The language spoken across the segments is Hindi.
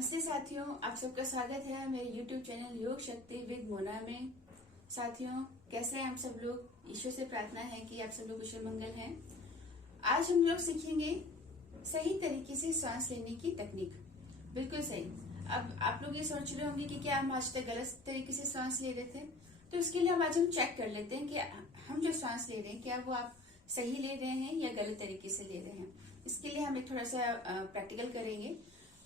नमस्ते साथियों, आप सबका स्वागत है मेरे YouTube चैनल योग शक्ति विद मोना में। साथियों, कैसे हैं आप सब लोग। ईश्वर से प्रार्थना है कि आप सब लोग कुशल मंगल हैं। आज हम लोग सीखेंगे सही तरीके से सांस लेने की तकनीक। बिल्कुल सही। अब आप लोग ये सोच रहे होंगे कि क्या हम आज तक गलत तरीके से सांस ले रहे थे, तो इसके लिए आज हम चेक कर लेते हैं कि हम जो सांस ले रहे हैं क्या वो आप सही ले रहे हैं या गलत तरीके से ले रहे हैं। इसके लिए हम एक थोड़ा सा प्रैक्टिकल करेंगे।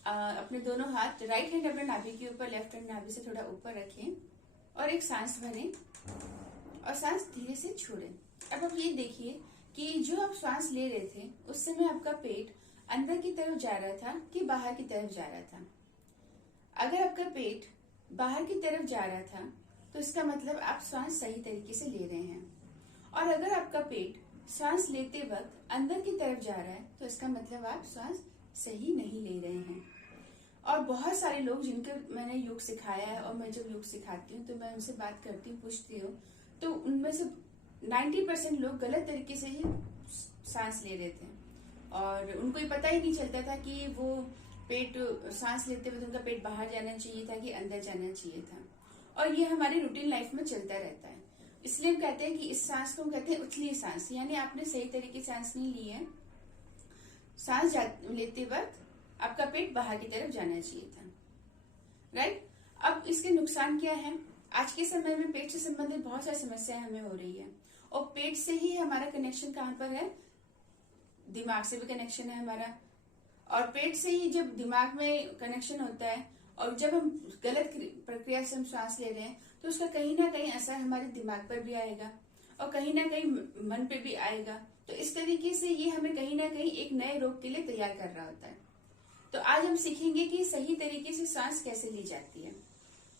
अपने दोनों हाथ राइट हैंड अपने नाभि के ऊपर, लेफ्ट हैंड नाभि से थोड़ा ऊपर रखें और एक सांस भरें और सांस धीरे से छोड़ें। अब आप ये देखिए कि जो आप सांस ले रहे थे उस समय आपका पेट अंदर की तरफ जा रहा था कि बाहर की तरफ जा रहा था। अगर आपका पेट बाहर की तरफ जा रहा था तो इसका मतलब आप सांस सही तरीके से ले रहे हैं, और अगर आपका पेट सांस लेते वक्त अंदर की तरफ जा रहा है तो इसका मतलब आप सांस सही नहीं ले रहे हैं। और बहुत सारे लोग जिनके मैंने योग सिखाया है, और मैं जब योग सिखाती हूँ तो मैं उनसे बात करती हूँ, पूछती हूँ, तो उनमें से 90% लोग गलत तरीके से ही सांस ले रहे थे और उनको ये पता ही नहीं चलता था कि वो पेट सांस लेते हुए उनका पेट बाहर जाना चाहिए था कि अंदर जाना चाहिए था। और ये हमारी रूटीन लाइफ में चलता रहता है। इसलिए हम कहते हैं कि इस सांस को हम कहते हैं उथली सांस, यानी आपने सही तरीके से सांस नहीं ली है। सांस लेते वक्त आपका पेट बाहर की तरफ जाना चाहिए था, राइट। अब इसके नुकसान क्या है। आज के समय में पेट से संबंधित बहुत सारी समस्याएं हमें हो रही है, और पेट से ही हमारा कनेक्शन कहाँ पर है, दिमाग से भी कनेक्शन है हमारा। और पेट से ही जब दिमाग में कनेक्शन होता है और जब हम गलत प्रक्रिया से हम सांस ले रहे हैं तो उसका कहीं ना कहीं असर हमारे दिमाग पर भी आएगा और कहीं ना कहीं मन पे भी आएगा। तो इस तरीके से ये हमें कहीं ना कहीं एक नए रोग के लिए तैयार कर रहा होता है। तो आज हम सीखेंगे कि सही तरीके से सांस कैसे ली जाती है।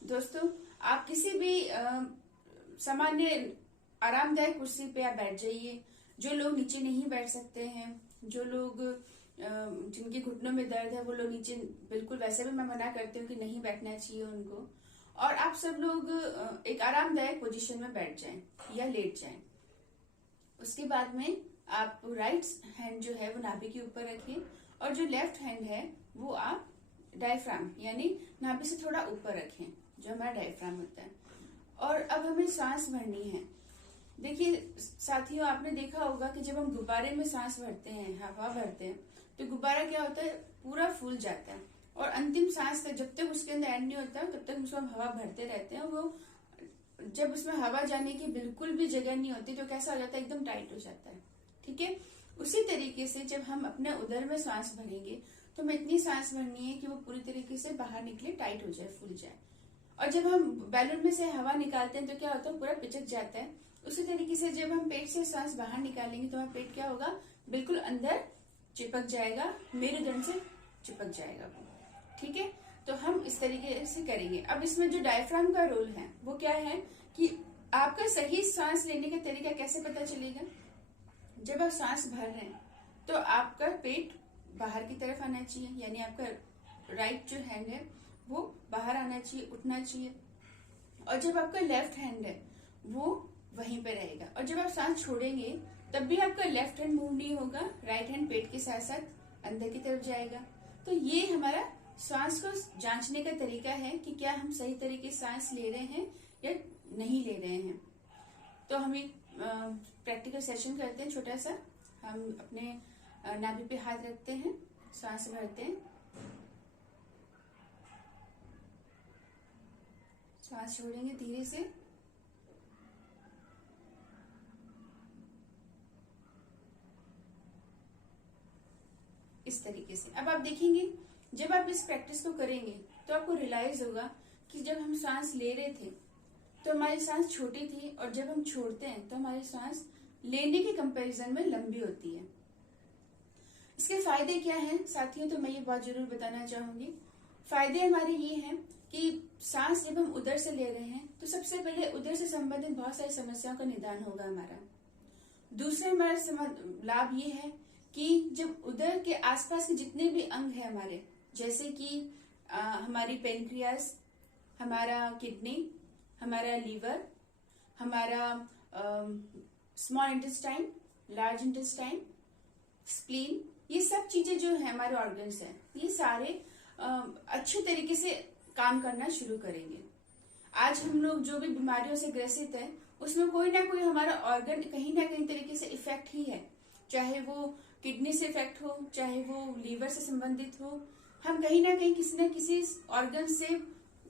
दोस्तों, आप किसी भी सामान्य आरामदायक कुर्सी पे आप बैठ जाइए। जो लोग नीचे नहीं बैठ सकते हैं, जो लोग जिनके घुटनों में दर्द है, वो लोग नीचे बिल्कुल, वैसे भी मैं मना करती हूँ कि नहीं बैठना चाहिए उनको। और आप सब लोग एक आरामदायक पोजीशन में बैठ जाएं या लेट जाएं। उसके बाद में आप राइट हैंड जो है वो नाभि के ऊपर रखिए और जो लेफ्ट हैंड है वो आप डायफ्राम यानी नाभि से थोड़ा ऊपर रखें, जो हमारा डायफ्राम होता है। और अब हमें सांस भरनी है। देखिए साथियों, आपने देखा होगा कि जब हम गुब्बारे में सांस भरते हैं, हवा भरते हैं, तो गुब्बारा क्या होता है, पूरा फूल जाता है और अंतिम सांस तक जब तक उसके अंदर एंड नहीं होता तब तक उसको हम हवा भरते रहते हैं। वो जब उसमें हवा जाने की बिल्कुल भी जगह नहीं होती तो कैसा हो जाता है, एकदम टाइट हो जाता है। ठीक है, उसी तरीके से जब हम अपने उदर में सांस भरेंगे तो हमें इतनी सांस भरनी है कि वो पूरी तरीके से बाहर निकले, टाइट हो जाए, फूल जाए। और जब हम बैलून में से हवा निकालते हैं तो क्या होता है, पूरा पिचक जाता है। उसी तरीके से जब हम पेट से सांस बाहर निकालेंगे तो हमारा पेट क्या होगा, बिल्कुल अंदर चिपक जाएगा, मेरुदंड से चिपक जाएगा। ठीक है, तो हम इस तरीके से करेंगे। अब इसमें जो डायफ्राम का रोल है वो क्या है कि आपका सही सांस लेने का तरीका कैसे पता चलेगा। जब आप सांस भर रहे हैं तो आपका पेट बाहर की तरफ आना चाहिए, यानी आपका राइट जो हैंड है वो बाहर आना चाहिए, उठना चाहिए। और जब आपका लेफ्ट हैंड है वो वहीं पे रहेगा। और जब आप सांस छोड़ेंगे तब भी आपका लेफ्ट हैंड मूव नहीं होगा, राइट हैंड पेट के साथ साथ अंदर की तरफ जाएगा। तो ये हमारा सांस को जांचने का तरीका है कि क्या हम सही तरीके से सांस ले रहे हैं या नहीं ले रहे हैं। तो हम एक प्रैक्टिकल सेशन करते हैं छोटा सा। हम अपने नाभि पे हाथ रखते हैं, सांस भरते हैं, सांस छोड़ेंगे धीरे से, इस तरीके से। अब आप देखेंगे जब आप इस प्रैक्टिस को करेंगे तो आपको रियलाइज होगा कि जब हम सांस ले रहे थे तो हमारी सांस छोटी थी और जब हम छोड़ते हैं तो हमारी सांस लेने के कंपैरिजन में लंबी होती है। इसके फायदे क्या हैं साथियों, तो मैं ये बहुत जरूर बताना चाहूंगी। फायदे हमारे ये हैं कि सांस जब हम उदर से ले रहे हैं तो सबसे पहले उदर से संबंधित बहुत सारी समस्याओं का निदान होगा हमारा। दूसरा हमारा लाभ ये है कि जब उदर के आसपास के जितने भी अंग है हमारे, जैसे कि हमारी पेनक्रियास, हमारा किडनी, हमारा लीवर, हमारा small intestine, large intestine, spleen, ये सब चीजें जो है हमारे ऑर्गन्स हैं, ये सारे अच्छे तरीके से काम करना शुरू करेंगे। आज हम लोग जो भी बीमारियों से ग्रसित है उसमें कोई ना कोई हमारा ऑर्गन कहीं ना कहीं तरीके से इफेक्ट ही है, चाहे वो किडनी से इफेक्ट हो, चाहे वो लीवर से संबंधित हो। हम कहीं ना कहीं किसी न किसी ऑर्गन से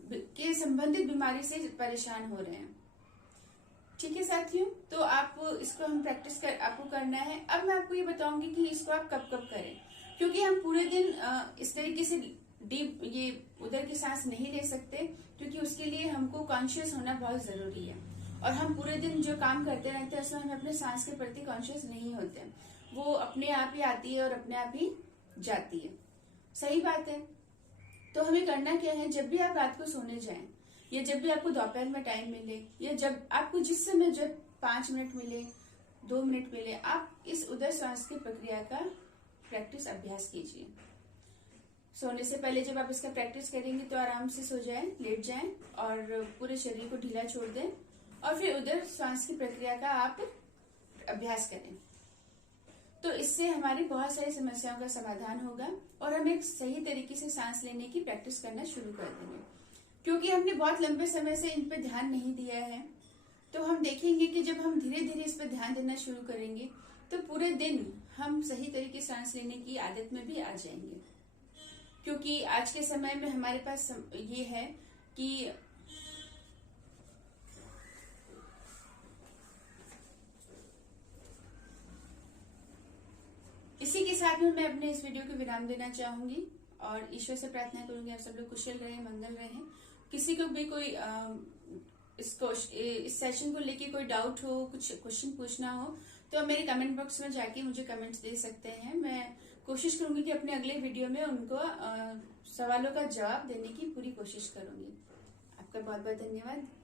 के संबंधित बीमारी से परेशान हो रहे हैं। ठीक है साथियों, तो आप इसको हम आपको करना है। अब मैं आपको ये बताऊंगी कि इसको आप कब कब करें, क्योंकि हम पूरे दिन इस तरीके से डीप ये उधर की सांस नहीं ले सकते, क्योंकि उसके लिए हमको कॉन्शियस होना बहुत जरूरी है। और हम पूरे दिन जो काम करते रहते हैं उसमें हम अपने सांस के प्रति कॉन्शियस नहीं होते, वो अपने आप ही आती है और अपने आप ही जाती है। सही बात है। तो हमें करना क्या है, जब भी आप रात को सोने जाएं या जब भी आपको दोपहर में टाइम मिले या जब आपको जिस समय जब 5 मिनट मिले, 2 मिनट मिले, आप इस उदर श्वास की प्रक्रिया का प्रैक्टिस अभ्यास कीजिए। सोने से पहले जब आप इसका प्रैक्टिस करेंगे तो आराम से सो जाएं, लेट जाएं और पूरे शरीर को ढीला छोड़ दें और फिर उदर श्वास की प्रक्रिया का आप अभ्यास करें। तो इससे हमारी बहुत सारी समस्याओं का समाधान होगा और हम एक सही तरीके से सांस लेने की प्रैक्टिस करना शुरू कर देंगे। क्योंकि हमने बहुत लंबे समय से इन पे ध्यान नहीं दिया है, तो हम देखेंगे कि जब हम धीरे धीरे इस पर ध्यान देना शुरू करेंगे तो पूरे दिन हम सही तरीके से सांस लेने की आदत में भी आ जाएंगे। क्योंकि आज के समय में हमारे पास ये है कि इसी के साथ में मैं अपने इस वीडियो को विराम देना चाहूंगी और ईश्वर से प्रार्थना करूंगी आप सब लोग कुशल रहे, मंगल रहे। किसी को भी कोई इस सेशन को लेके कोई डाउट हो, कुछ क्वेश्चन पूछना हो तो मेरे कमेंट बॉक्स में जाके मुझे कमेंट्स दे सकते हैं। मैं कोशिश करूंगी कि अपने अगले वीडियो में उनको सवालों का जवाब देने की पूरी कोशिश करूंगी। आपका बहुत बहुत धन्यवाद।